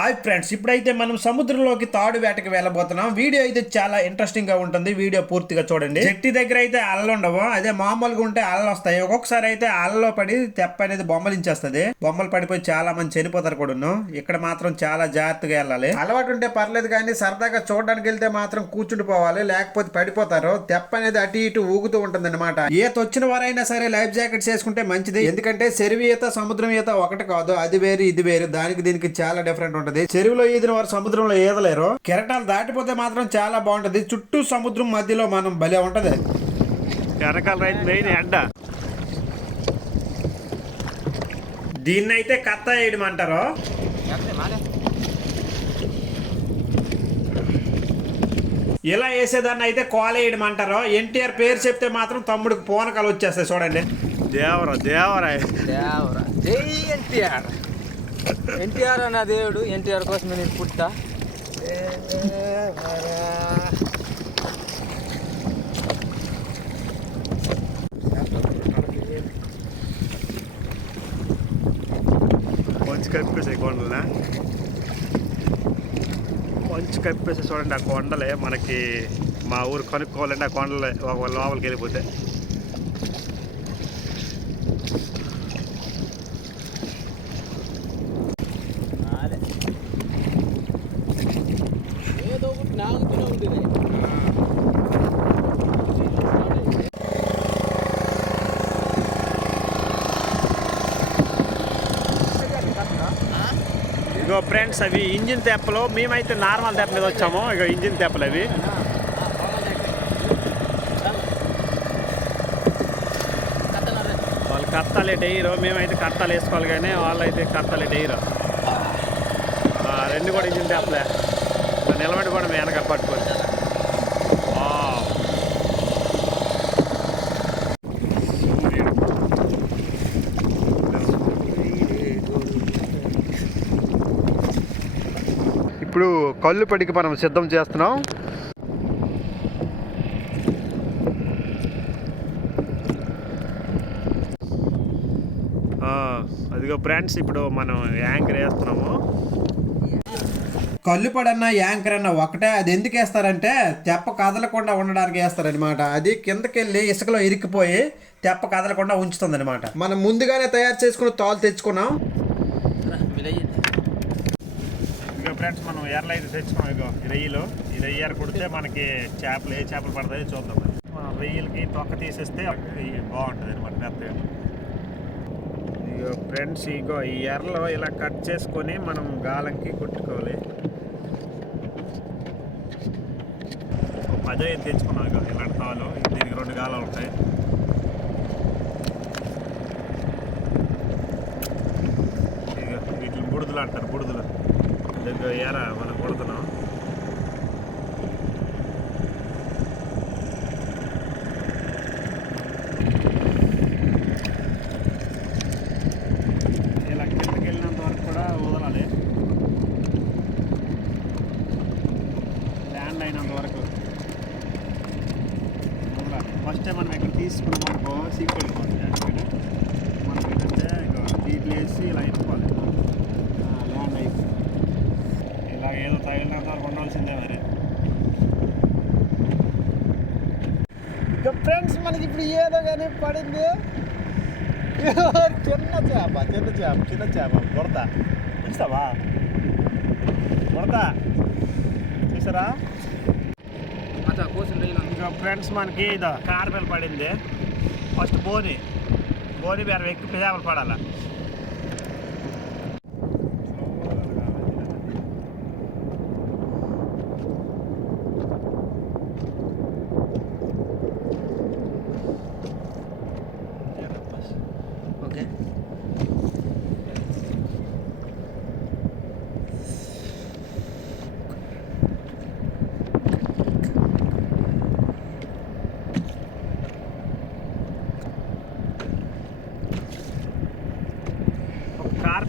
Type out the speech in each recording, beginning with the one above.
Hi friends ఇప్పుడైతే మనం సముద్రంలోకి తాడు వేటకి వెళ్ళబోతున్నాం. వీడియో అయితే చాలా ఇంట్రెస్టింగ్గా ఉంటుంది. వీడియో పూర్తిగా చూడండి. చెట్టి దగ్గర అయితే అలలు ఉండవు. అదే మామూలుగా ఉంటే అలలు వస్తాయి. ఒక్కొక్కసారి అయితే అలలో పడి తెప్ప అనేది బొమ్మలించేస్తుంది బొమ్మలు పడిపోయి చాలా మంది చనిపోతారు కూడాను. ఇక్కడ మాత్రం చాలా జాగ్రత్తగా వెళ్ళాలి. అలవాటు ఉంటే పర్లేదు కానీ సరదాగా చూడడానికి వెళ్తే మాత్రం కూర్చుండిపోవాలి. లేకపోతే పడిపోతారు. తెప్ప అనేది అటు ఇటు ఊగుతూ ఉంటుంది అనమాట ఈత వచ్చిన వారైనా సరే లైఫ్ జాకెట్స్ వేసుకుంటే మంచిది. ఎందుకంటే చెరువు ఈత సముద్రం ఈత ఒకటి కాదు. అది వేరు ఇది వేరు. దానికి దీనికి చాలా డిఫరెంట్ ఉంటది చెరువులో ఈదిన వారు సముద్రంలో ఈదలేరు కెరటాలు దాటిపోతే మాత్రం చాలా బాగుంటది. చుట్టూ సముద్రం మధ్యలో మనం భలే ఉంటది. వెనకాల రైతు మెయిన్ అడ్డ దీన్ని అయితే కత్త వేయడం అంటారు ఇలా వేసేదాన్ని అయితే కోల వేయడం అంటారు ఎన్టీఆర్ పేరు చెప్తే మాత్రం తమ్ముడికి పోనకాలు వచ్చేస్తాయి చూడండి. దేవరా దేవరా. దేవరా. జై ఎన్టీఆర్. ఎన్టీఆర్ అన్న దేవుడు ఎన్టీఆర్ కోసం నేను పుట్టా. కొంచెం కప్పేసాయి కొండలనా? కొంచెం కప్పేసే చూడండి ఆ కొండలే మనకి మా ఊరు కనుక్కోవాలంటే ఆ కొండలే ఒక లోపలికి వెళ్ళిపోతే ఏదో ఒకటి నాగుతూనే ఉంటుంది ఇగో ఫ్రెండ్స్ అవి ఇంజిన్ తెప్పలు. మేమైతే నార్మల్ తెప్ప మీద వచ్చాము. ఇగో ఇంజిన్ తెప్పలు అవి. వాళ్ళు కత్తాలే ఎటు మేమైతే కత్తాలు వేసుకోవాలి కానీ వాళ్ళు అయితే కత్తాలు రెండు కూడా ఇంజిన్ తెప్పలే. నిలబడి కూడా మేము వెనక పట్టుకొని ఇప్పుడు కళ్ళు పడికి మనం సిద్ధం చేస్తున్నాం. అదిగో ఫ్రెండ్స్ ఇప్పుడు మనం యాంకర్ వేస్తున్నాము. కళ్ళుపడన్న యాంకర్ అన్న ఒకటే అది ఎందుకు వేస్తారంటే తెప్ప కదలకుండా ఉండడానికి వేస్తారనమాట అది కిందకెళ్ళి ఇసుకలో ఇరికిపోయి తెప్ప కదలకుండా ఉంచుతుంది అనమాట మనం ముందుగానే తయారు చేసుకున్న తాలు తెచ్చుకున్నాం. ఫ్రెండ్స్ మనం ఎర్రలు అయితే తెచ్చుకున్నాం ఇగో ఈ రొయ్యలు ఈ రొయ్యలు కొడితే మనకి చేపలు ఏ చేపలు పడతాయో చూద్దాం. మనం రొయ్యలకి తొక్క తీసేస్తే బాగుంటుంది అనమాట మెత్తగా. ఇగో ఫ్రెండ్స్ ఇగో ఈ ఎర్రలో ఇలా కట్ చేసుకొని మనం గాలంకి కొట్టుకోవాలి. అదే ఇది తెచ్చుకున్నాం ఇలాంటి తాలు దీనికి రెండు గాలాలు ఉంటాయి. వీటిని బుడుదలు అంటారు బుడుదలు దగ్గర ఏరా మనం కొడుతున్నాం. ఇలా కిందకి కూడా వదలాలి. అయినంత వరకు. ఫస్ట్ టైం మనం ఇక్కడ తీసుకున్నాం అనుకో సీక్ వెళ్ళిపోతుంది యాక్చువల్లీ మనం ఏంటంటే దీంట్లో వేసి ఇలా అయిపోవాలి ల్యాండ్ అయిపోయింది ఇలా ఏదో తగిలినంత వరకు ఉండాల్సిందే మరి. ఇక ఫ్రెండ్స్ మనకి ఇప్పుడు ఏదో కానీ పడింది. చిన్న చేప చిన్న చేప చిన్న చేప. కొడత ఉంచుతావా కొడత చూసారా? ఇంకా ఫ్రెండ్స్ మనకి ఇది కార్బెల్ పడింది. ఫస్ట్ బోని. బోని బేరం ఎక్కి చేపలు పడాలా.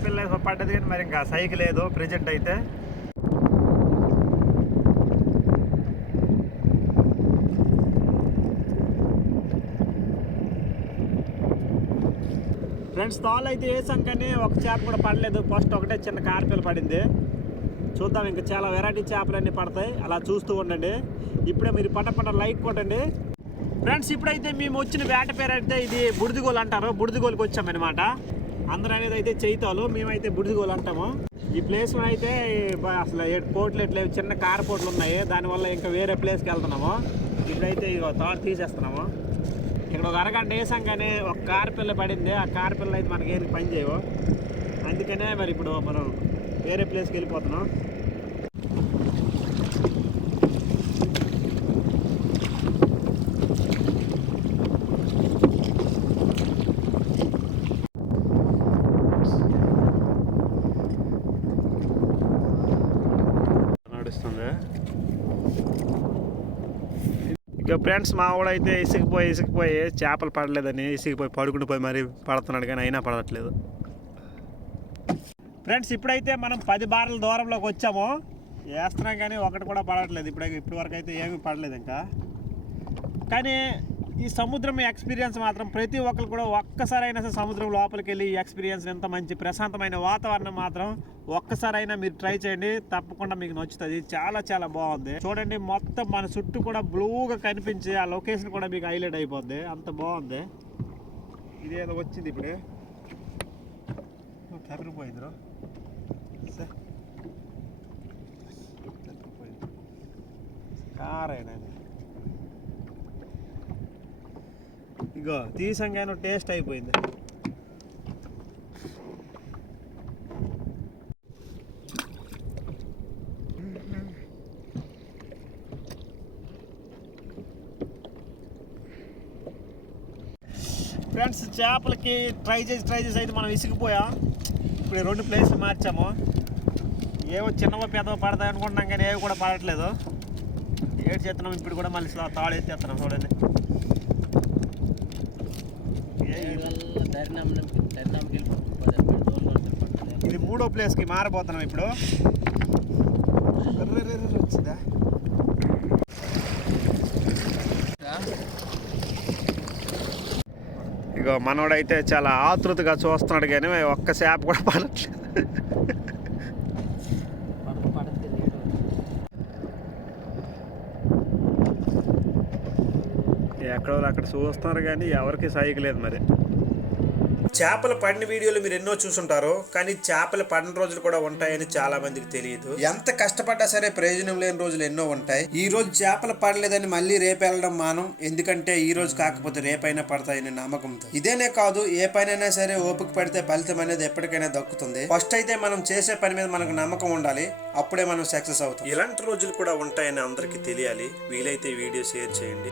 ఒక పిల్ల పడ్డది కానీ మరి ఇంకా సైకి లేదు ప్రెజెంట్ అయితే. ఫ్రెండ్స్ తాళ్ళు అయితే వేసాం కానీ ఒక చేప కూడా పడలేదు. ఫస్ట్ ఒకటే చిన్న కార్పిల్ పడింది. చూద్దాం ఇంకా చాలా వెరైటీ చేపలన్నీ పడతాయి. అలా చూస్తూ ఉండండి. ఇప్పుడే మీరు పట పట లైక్ కొట్టండి. ఫ్రెండ్స్ ఇప్పుడైతే మేము వచ్చిన వేట పేరు అయితే ఇది బుడిదిగోలు అంటారు. బుడిదిగోలుకి వచ్చామన్నమాట. అందరూ అనేది అయితే చేయితాలు మేమైతే బుడిదిగోలు అంటాము ఈ ప్లేస్లో అయితే అసలు ఏ పోట్లు ఎట్లేవు చిన్న కార్ పోట్లు ఉన్నాయి. దానివల్ల ఇంకా వేరే ప్లేస్కి వెళ్తున్నాము. ఇప్పుడైతే ఇగో తాడు తీసేస్తున్నాము. ఇక్కడ ఒక అరగంట వేసాం కానీ ఒక కార్ పిల్ల పడింది. ఆ కార్ పిల్ల అయితే మనకి పని చేయవు. అందుకనే మరి ఇప్పుడు మనం వేరే ప్లేస్కి వెళ్ళిపోతున్నాం. ఇక ఫ్రెండ్స్ మా వాడైతే ఇసుకుపోయి ఇసుకుపోయి చేపలు పడలేదని ఇసుకుపోయి పడుకుని పోయి మరి పడుతున్నాడు కానీ అయినా పడట్లేదు. ఫ్రెండ్స్ ఇప్పుడైతే మనం పది బార్ల దూరంలోకి వచ్చాము. వేస్తున్నాం కానీ ఒకటి కూడా పడట్లేదు. ఇప్పుడు ఇప్పటి వరకు అయితే ఏమీ పడలేదు ఇంకా. కానీ ఈ సముద్రం ఎక్స్పీరియన్స్ మాత్రం ప్రతి ఒక్కరు కూడా ఒక్కసారైనా సరే సముద్రం లోపలికి వెళ్ళి ఈ ఎక్స్పీరియన్స్ ఎంత మంచి ప్రశాంతమైన వాతావరణం మాత్రం ఒక్కసారైనా మీరు ట్రై చేయండి. తప్పకుండా మీకు నచ్చుతుంది. చాలా చాలా బాగుంది. చూడండి మొత్తం మన చుట్టూ కూడా బ్లూగా కనిపించి ఆ లొకేషన్ కూడా మీకు హైలైట్ అయిపోద్ది. అంత బాగుంది. ఇదేదో వచ్చింది ఇప్పుడే. కరిగిపోయింది రో కారైనా ఇగో తీసంగానే టేస్ట్ అయిపోయింది. ఫ్రెండ్స్ చేపలకి ట్రై చేసి ట్రై చేసి అయితే మనం విసిగిపోయాం. ఇప్పుడు ఈ రెండు ప్లేస్లు మార్చాము. ఏవో చిన్నవో పెద్దవో పడతాయి అనుకుంటున్నాం కానీ ఏవి కూడా పడట్లేదు. ఏడు చేస్తున్నాం ఇప్పుడు కూడా మళ్ళీ తాడు తాడు ఎత్తేస్తున్నాం చూడండి ఏ- ఇది మూడో ప్లేస్కి మారబోతున్నాం ఇప్పుడు. వచ్చిందా? ఇగో మనోడైతే చాలా ఆతృతగా చూస్తున్నాడు కానీ ఒక్క చేప కూడా పడట్లేదు. ఎక్కడో అక్కడ చూస్తున్నారు కానీ ఎవరికి సైకి లేదు మరి. చేపలు పడిన వీడియోలు మీరు ఎన్నో చూసుంటారు కానీ చేపలు పడిన రోజులు కూడా ఉంటాయని చాలా మందికి తెలియదు. ఎంత కష్టపడ్డా సరే ప్రయోజనం లేని రోజులు ఎన్నో ఉంటాయి. ఈ రోజు చేపలు పడలేదని మళ్ళీ రేపు వెళ్ళడం మానం. ఎందుకంటే ఈ రోజు కాకపోతే రేపైనా పడతాయని నమ్మకంతో ఇదేనే కాదు ఏ పనైనా సరే ఓపిక పడితే ఫలితం అనేది ఎప్పటికైనా దక్కుతుంది. ఫస్ట్ అయితే మనం చేసే పని మీద మనకు నమ్మకం ఉండాలి. అప్పుడే మనం సక్సెస్ అవుతాం. ఇలాంటి రోజులు కూడా ఉంటాయని అందరికీ తెలియాలి. వీలైతే వీడియో షేర్ చేయండి.